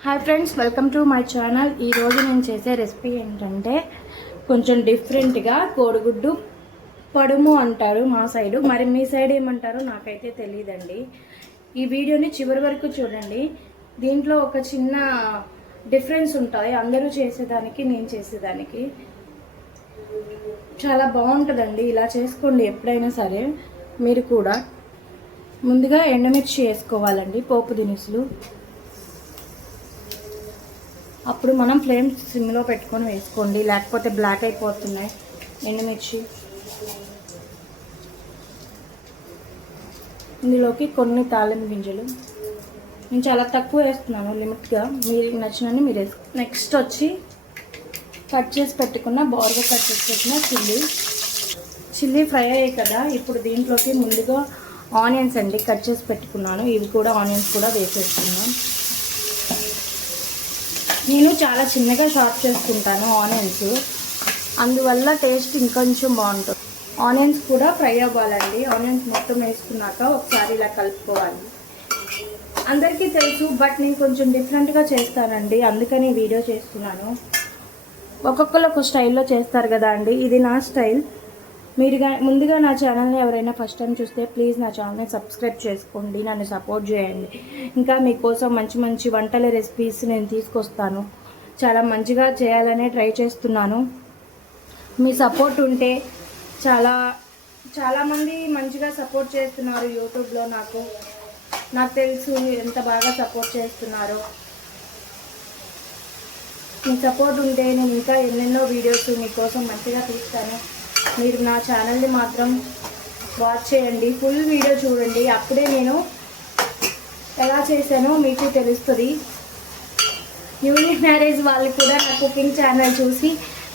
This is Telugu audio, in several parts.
Hi friends welcome to my channel ఈరోజు నేను చేసే రెసిపీ ఏంటంటే కొంచెం డిఫరెంట్గా కోడిగుడ్డు పడుము అంటారు మా సైడు మరి మీ సైడ్ ఏమంటారో నాకైతే తెలియదండి. ఈ వీడియోని చివరి వరకు చూడండి. దీంట్లో ఒక చిన్న డిఫరెన్స్ ఉంటుంది అందరూ చేసేదానికి నేను చేసేదానికి. చాలా బాగుంటుందండి. ఇలా చేసుకోండి ఎప్పుడైనా సరే. మీరు కూడా ముందుగా ఎండుమిర్చి వేసుకోవాలండి పోపు దినుసులు. అప్పుడు మనం ఫ్లేమ్ సిమ్లో పెట్టుకొని వేసుకోండి. లేకపోతే బ్లాక్ అయిపోతున్నాయి. ఎండుమిర్చి. ఇందులోకి కొన్ని తాళింపు గింజలు. నేను చాలా తక్కువ వేస్తున్నాను లిమిట్గా. మీరు నచ్చినని మీరు వేసుకో. నెక్స్ట్ వచ్చి కట్ చేసి పెట్టుకున్న బోర్గా కట్ చేసి పెట్టిన చిల్లీ. చిల్లీ ఫ్రై అయ్యాయి కదా ఇప్పుడు దీంట్లోకి ముందుగా ఆనియన్స్ అండి కట్ చేసి పెట్టుకున్నాను. ఇవి కూడా ఆనియన్స్ కూడా వేసేస్తున్నాను. నేను చాలా చిన్నగా షార్ప్ చేసుకుంటాను ఆనియన్స్. అందువల్ల టేస్ట్ ఇంకొంచెం బాగుంటుంది. ఆనియన్స్ కూడా ఫ్రై అవ్వాలండి. ఆనియన్స్ మొత్తం వేసుకున్నాక ఒకసారి ఇలా కలుపుకోవాలి. అందరికీ తెలుసు బట్ నేను కొంచెం డిఫరెంట్గా చేస్తానండి. అందుకని వీడియో చేస్తున్నాను. ఒక్కొక్కరు ఒక స్టైల్లో చేస్తారు కదా అండి. ఇది నా స్టైల్. మీరు ముందుగా నా ఛానల్ని ఎవరైనా ఫస్ట్ టైం చూస్తే ప్లీజ్ నా ఛానల్ని సబ్స్క్రైబ్ చేసుకోండి నన్ను సపోర్ట్ చేయండి. ఇంకా మీకోసం మంచి మంచి వంటల రెసిపీస్ నేను తీసుకొస్తాను. చాలా మంచిగా చేయాలనే ట్రై చేస్తున్నాను. మీ సపోర్ట్ ఉంటే చాలా చాలామంది మంచిగా సపోర్ట్ చేస్తున్నారు యూట్యూబ్లో నాకు. నాకు తెలుసు ఎంత బాగా సపోర్ట్ చేస్తున్నారో. మీ సపోర్ట్ ఉంటే నేను ఇంకా ఎన్నెన్నో వీడియోస్ మీకోసం మంచిగా తీస్తాను. మీరు నా ఛానల్ని మాత్రం వాచ్ చేయండి. ఫుల్ వీడియో చూడండి. అప్పుడే నేను ఎలా చేశానో మీకు తెలుస్తుంది. న్యూలీ మ్యారేజ్ వాళ్ళు కూడా నా కుకింగ్ ఛానల్ చూసి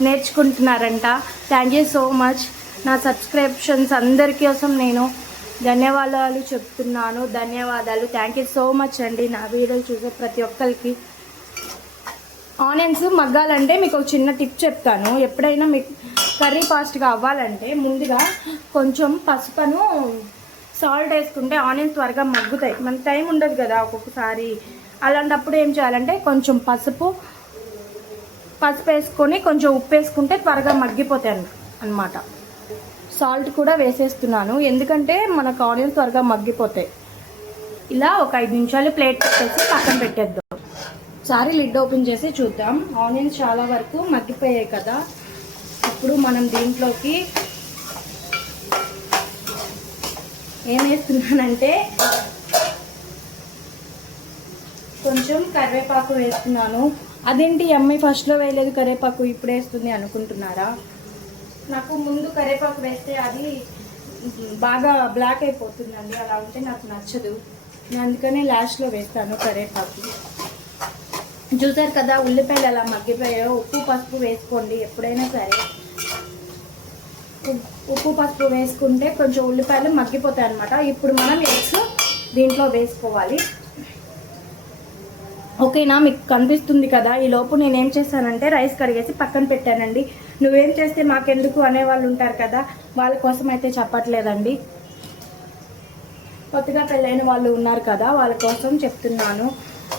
నేర్చుకుంటున్నారంట. థ్యాంక్ యూ సో మచ్ నా సబ్స్క్రిప్షన్స్ అందరి కోసం నేను ధన్యవాదాలు చెప్తున్నాను. ధన్యవాదాలు. థ్యాంక్ యూ సో మచ్ అండి నా వీడియోలు చూసే ప్రతి ఒక్కరికి. ఆనియన్స్ మగ్గాలంటే మీకు ఒక చిన్న టిప్ చెప్తాను. ఎప్పుడైనా మీకు కర్రీ ఫాస్ట్గా అవ్వాలంటే ముందుగా కొంచెం పసుపను సాల్ట్ వేసుకుంటే ఆనియన్స్ త్వరగా మగ్గుతాయి. మన టైం ఉండదు కదా ఒక్కొక్కసారి. అలాంటప్పుడు ఏం చేయాలంటే కొంచెం పసుపు పసుపు వేసుకొని కొంచెం ఉప్పు వేసుకుంటే త్వరగా మగ్గిపోతాయి అన్నమాట. సాల్ట్ కూడా వేసేస్తున్నాను. ఎందుకంటే మనకు ఆనియన్స్ త్వరగా మగ్గిపోతాయి. ఇలా ఒక ఐదు నిమిషాలు ప్లేట్ పెట్టేసి పక్కన పెట్టేద్దాం. ఒకసారి లిడ్ ఓపెన్ చేసి చూద్దాం. ఆనియన్స్ చాలా వరకు మగ్గిపోయాయి కదా. ఇప్పుడు మనం దీంట్లోకి ఏం వేస్తున్నానంటే కొంచెం కరివేపాకు వేస్తున్నాను. అదేంటి అమ్మాయి ఫస్ట్లో వేయలేదు కరివేపాకు ఇప్పుడు వేస్తుంది అనుకుంటున్నారా? నాకు ముందు కరివేపాకు వేస్తే అది బాగా బ్లాక్ అయిపోతుందండి అలా ఉంటే నాకు నచ్చదు. నేను అందుకనే లాస్ట్లో వేస్తాను కరివేపాకు. చూసారు కదా ఉల్లిపాయలు అలా మగ్గిపోయాయో? ఉప్పు పసుపు వేసుకోండి ఎప్పుడైనా సరే. ఉప్పు పసుపు వేసుకుంటే కొంచెం ఉల్లిపాయలు మగ్గిపోతాయి అనమాట ఇప్పుడు మనం ఎగ్స్ దీంట్లో వేసుకోవాలి. ఓకేనా? మీకు కనిపిస్తుంది కదా? ఈ లోపు నేను ఏం చేశానంటే రైస్ కడిగేసి పక్కన పెట్టానండి. నువ్వేం చేస్తే మాకెందుకు అనేవాళ్ళు ఉంటారు కదా వాళ్ళ కోసం అయితే చెప్పట్లేదండి. కొత్తగా పెళ్ళైన వాళ్ళు ఉన్నారు కదా వాళ్ళ కోసం చెప్తున్నాను.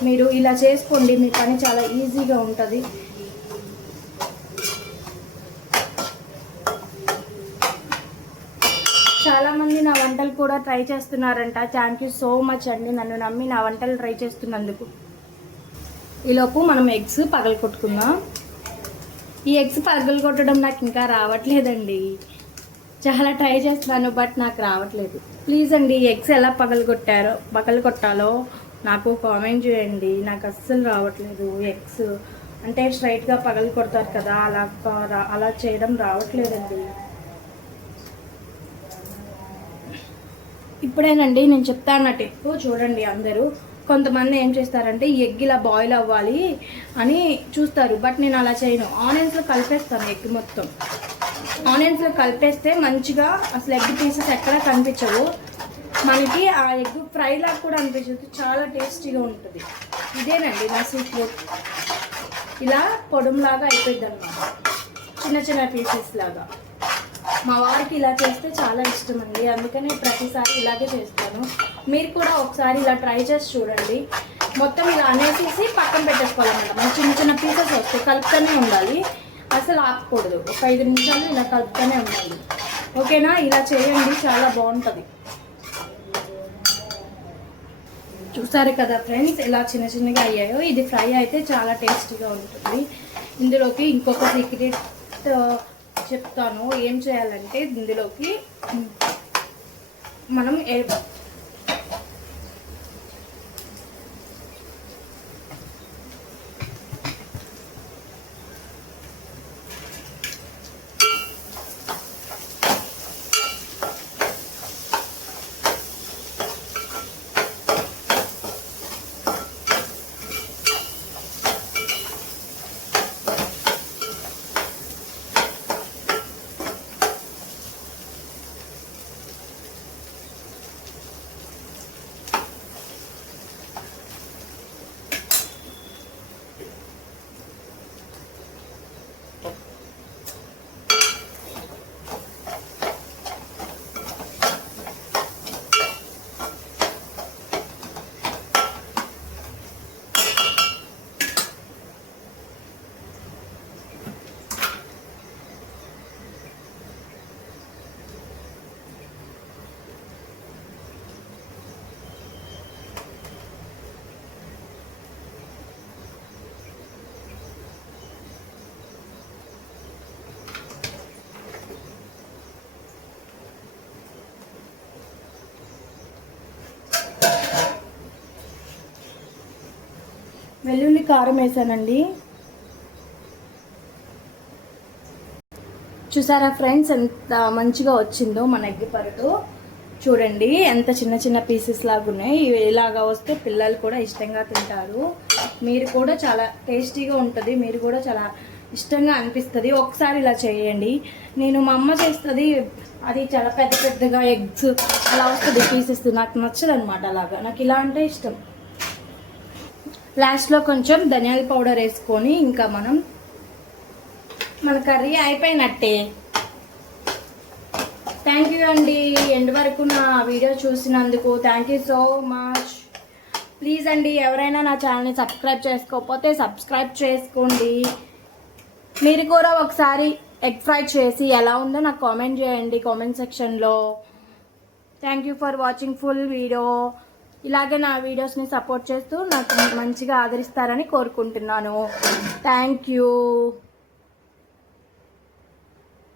మీరు ఇలా చేసుకోండి మీ పని చాలా ఈజీగా ఉంటుంది. చాలా మంది నా వంటలు కూడా ట్రై చేస్తున్నారంట. థ్యాంక్ యూ సో మచ్ అండి. నన్ను నమ్మి నా వంటలు ట్రై చేస్తున్నందుకు. ఈలోపు మనం ఎగ్స్ పగలు కొట్టుకుందాం ఈ ఎగ్స్ పగలు కొట్టడం నాకు ఇంకా రావట్లేదండి. చాలా ట్రై చేస్తున్నాను బట్ నాకు రావట్లేదు. ప్లీజ్ అండి ఎగ్స్ ఎలా పగలు కొట్టారో పగలు కొట్టాలో నాకు కామెంట్ చేయండి. నాకు అస్సలు రావట్లేదు ఎగ్స్. అంటే స్ట్రైట్గా పగలు కొడతారు కదా అలా అలా చేయడం రావట్లేదండి. ఇప్పుడేనండి నేను చెప్తాను టిప్ చూడండి అందరూ. కొంతమంది ఏం చేస్తారంటే ఈ ఎగ్ ఇలా బాయిల్ అవ్వాలి అని చూస్తారు. బట్ నేను అలా చేయను. ఆనియన్స్లో కలిపేస్తాను ఎగ్ మొత్తం. ఆనియన్స్లో కలిపేస్తే మంచిగా అసలు ఎగ్ పీసెస్ ఎక్కడా కనిపించవు. మనకి ఆ ఎగ్ ఫ్రైలా కూడా అనిపించదు. చాలా టేస్టీగా ఉంటుంది. ఇదేనండి నా సీక్రెట్ ఇలా పొడుములాగా అయిపోయింది అనమాట చిన్న చిన్న పీసెస్ లాగా. మా వారికి ఇలా చేస్తే చాలా ఇష్టం అండి అందుకని ప్రతిసారి ఇలాగే చేస్తాను. మీరు కూడా ఒకసారి ఇలా ట్రై చేసి చూడండి. మొత్తం ఇలా అనేసేసి పక్కన పెట్టేసుకోవాలన్నమాట. చిన్న చిన్న పీసెస్ వస్తాయి కలుపుతూనే ఉండాలి. అసలు ఆపకూడదు. ఒక ఐదు నిమిషాలు ఇలా కలుపుతూనే ఉండాలి. ఓకేనా? ఇలా చేయండి చాలా బాగుంటుంది. చూసారు కదా ఫ్రెండ్స్ ఇలా చిన్న చిన్నగా అయ్యాయో ఇది ఫ్రై అయితే చాలా టేస్టీగా ఉంటుంది. ఇందులోకి ఇంకొక సీక్రెట్ చెప్తాను. ఏం చేయాలంటే ఇందులోకి మనం వెల్లుల్లి కారం వేసానండి. చూసారా ఫ్రెండ్స్ ఎంత మంచిగా వచ్చిందో మన ఎగ్గి పరుటు చూడండి ఎంత చిన్న చిన్న పీసెస్ లాగా ఉన్నాయి. ఇవి ఇలాగా వస్తే పిల్లలు కూడా ఇష్టంగా తింటారు. మీరు కూడా చాలా టేస్టీగా ఉంటుంది. మీరు కూడా చాలా ఇష్టంగా అనిపిస్తుంది. ఒకసారి ఇలా చేయండి. నేను మా అమ్మ చేస్తుంది. అది చాలా పెద్ద పెద్దగా ఎగ్స్ అలా వస్తుంది పీసెస్. నాకు నచ్చదు అనమాట అలాగా. నాకు ఇలా అంటే ఇష్టం. లాస్ట్లో కొంచెం ధనియాల పౌడర్ వేసుకొని ఇంకా మనం మన కర్రీ అయిపోయినట్టే. థ్యాంక్ యూ అండి. ఎండ్ వరకు నా వీడియో చూసినందుకు thank you so much please అండి ఎవరైనా నా ఛానల్ని సబ్స్క్రైబ్ చేసుకోకపోతే సబ్స్క్రైబ్ చేసుకోండి. మీరు కూడా ఒకసారి ఎగ్ ఫ్రై చేసి ఎలా ఉందో నాకు కామెంట్ చేయండి కామెంట్ సెక్షన్లో thank you for watching full video ఇలాగే నా వీడియోస్ని సపోర్ట్ చేస్తూ నాకు మంచిగా ఆదరిస్తారని కోరుకుంటున్నాను. Thank you.